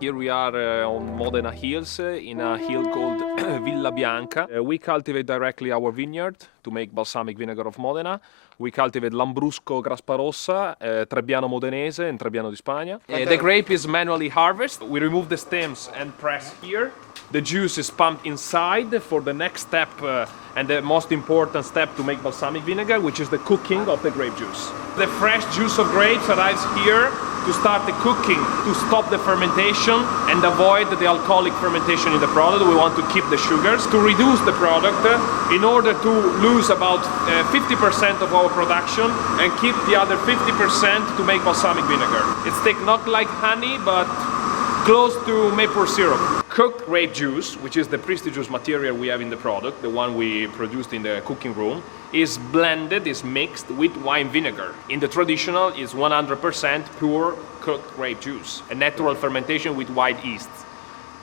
Here we are on Modena Hills, in a hill called Villa Bianca. We cultivate directly our vineyard to make balsamic vinegar of Modena. We cultivate Lambrusco Grasparossa, Trebbiano Modenese and Trebbiano di Spagna. The grape is manually harvested. We remove the stems and press here. The juice is pumped inside for the next step and the most important step to make balsamic vinegar, which is the cooking of the grape juice. The fresh juice of grapes arrives here to start the cooking, to stop the fermentation and avoid the alcoholic fermentation in the product. We want to keep the sugars, to reduce the product in order to lose about 50% of our production and keep the other 50% to make balsamic vinegar. It's thick, not like honey, but close to maple syrup. Cooked grape juice, which is the prestigious material we have in the product, the one we produced in the cooking room, is blended, is mixed with wine vinegar. In the traditional, it's 100% pure cooked grape juice, a natural fermentation with white yeast.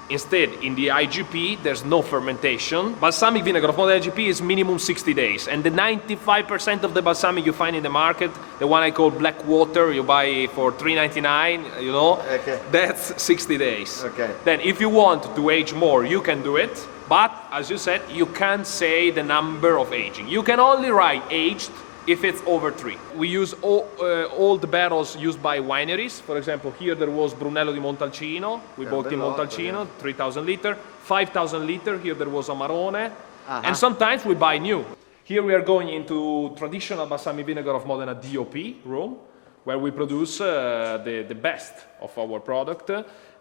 Instead, in the IGP, there's no fermentation. Balsamic vinegar of Modena IGP is minimum 60 days, and the 95% of the balsamic you find in the market, the one I call black water, you buy for $3.99, you know, that's 60 days. Okay. Then if you want to age more, you can do it, but as you said, you can't say the number of aging. You can only write aged if it's over 3. We use old barrels used by wineries. For example, here there was Brunello di Montalcino. We bought in Montalcino, 3,000 liter. 5,000 liter, here there was Amarone. And sometimes we buy new. Here we are going into traditional balsamic vinegar of Modena DOP room, where we produce the best of our product,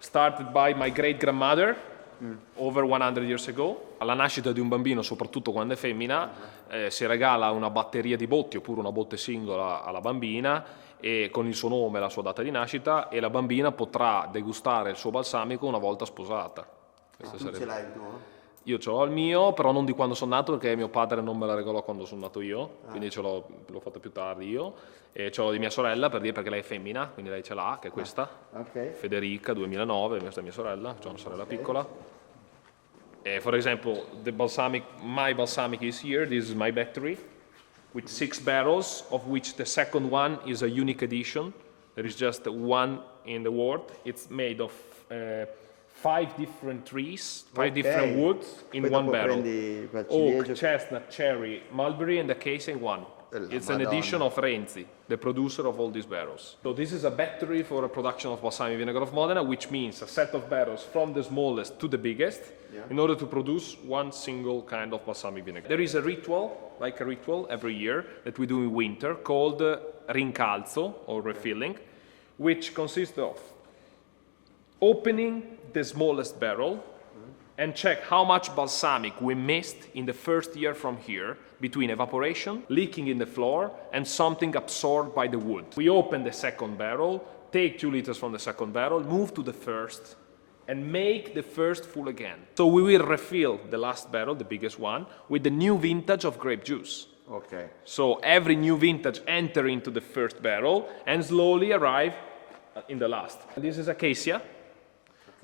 started by my great-grandmother, over 100 years ago. Alla nascita di un bambino, soprattutto quando è femmina, si regala una batteria di botti oppure una botte singola alla bambina e con il suo nome e la sua data di nascita, e la bambina potrà degustare il suo balsamico una volta sposata. Tu ce l'hai il tuo? Io ce l'ho il mio, però non di quando sono nato, perché mio padre non me la regalò quando sono nato io, quindi l'ho fatta più tardi io. E ce l'ho di mia sorella, per dire, perché lei è femmina, quindi lei ce l'ha, che è questa. Federica, 2009, questa è mia sorella, c'ho una sorella piccola. For example, my balsamic is here. This is my battery with 6 barrels, of which the second one is a unique edition. There is just one in the world. It's made of 5 different trees, 5 different woods in one barrel. Oak, chestnut, cherry, mulberry, and acacia in one. It's an edition of Renzi, the producer of all these barrels. So this is a battery for a production of balsamic vinegar of Modena, which means a set of barrels from the smallest to the biggest, in order to produce one single kind of balsamic vinegar. There is a ritual, every year that we do in winter, called rincalzo, or refilling, which consists of opening the smallest barrel and check how much balsamic we missed in the first year from here, between evaporation, leaking in the floor, and something absorbed by the wood. We open the second barrel, take 2 liters from the second barrel, move to the first, and make the first full again. So we will refill the last barrel, the biggest one, with the new vintage of grape juice. Okay. So every new vintage enter into the first barrel and slowly arrive in the last. This is acacia.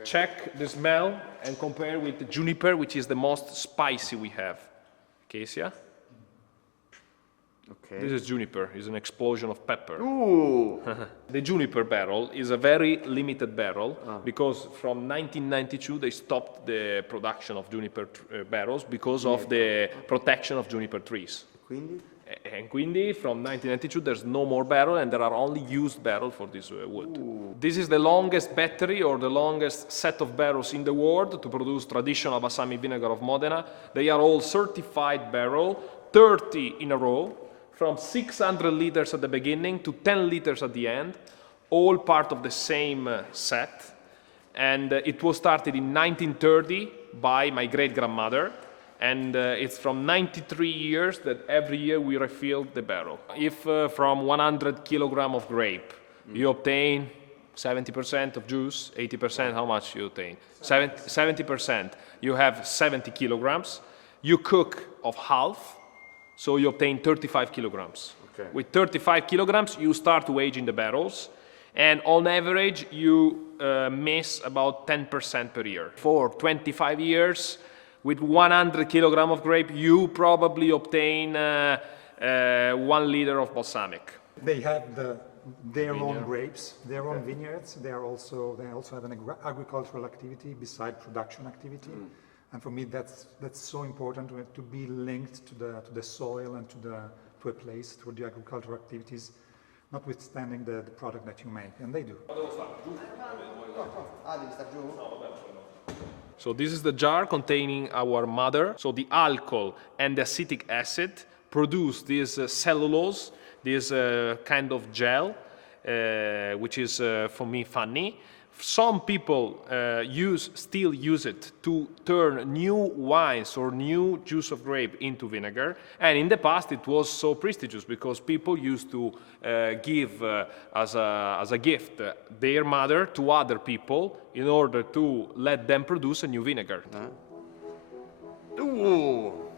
Check the smell and compare with the juniper, which is the most spicy we have. Acacia. This is juniper, it's an explosion of pepper. Ooh. The juniper barrel is a very limited barrel because from 1992 they stopped the production of juniper barrels because of the protection of juniper trees. Quindi? And quindi from 1992 there's no more barrel and there are only used barrels for this wood. Ooh. This is the longest battery or the longest set of barrels in the world to produce traditional balsamic vinegar of Modena. They are all certified barrel, 30 in a row, from 600 liters at the beginning to 10 liters at the end, all part of the same set. And it was started in 1930 by my great-grandmother. And it's from 93 years that every year we refill the barrel. If from 100 kilogram of grape, you obtain 70% of juice, 80%, how much you obtain? 70%. You have 70 kilograms. You cook of half, so you obtain 35 kilograms. Okay. With 35 kilograms, you start to age in the barrels. And on average, you miss about 10% per year. For 25 years, with 100 kilogram of grape, you probably obtain 1 liter of balsamic. They have the their own Vineyard. grapes, their own vineyards. They also have an agricultural activity beside production activity. And for me, that's so important to be linked to the soil and to a place through the agricultural activities, notwithstanding the product that you make, and they do. Ah, devi star giù? So this is the jar containing our mother. So the alcohol and the acetic acid produce this cellulose, this kind of gel, which is for me funny. Some people still use it to turn new wines or new juice of grape into vinegar. And in the past it was so prestigious because people used to give as a gift their mother to other people in order to let them produce a new vinegar.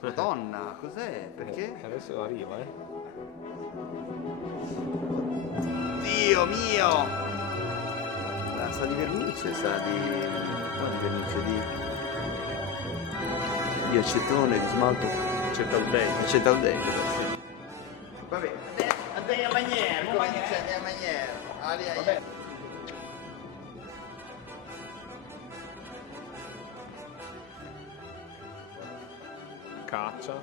Madonna, cos'è? Perché? Adesso arriva, Dio mio! Sa di vernice, sa di... no, di vernice, di acetone, di smalto. Cetaldei. Acetaldente, sì. Vabbè, andiamo a maniera, come dice andiamo a maniera. Vabbè. Caccia.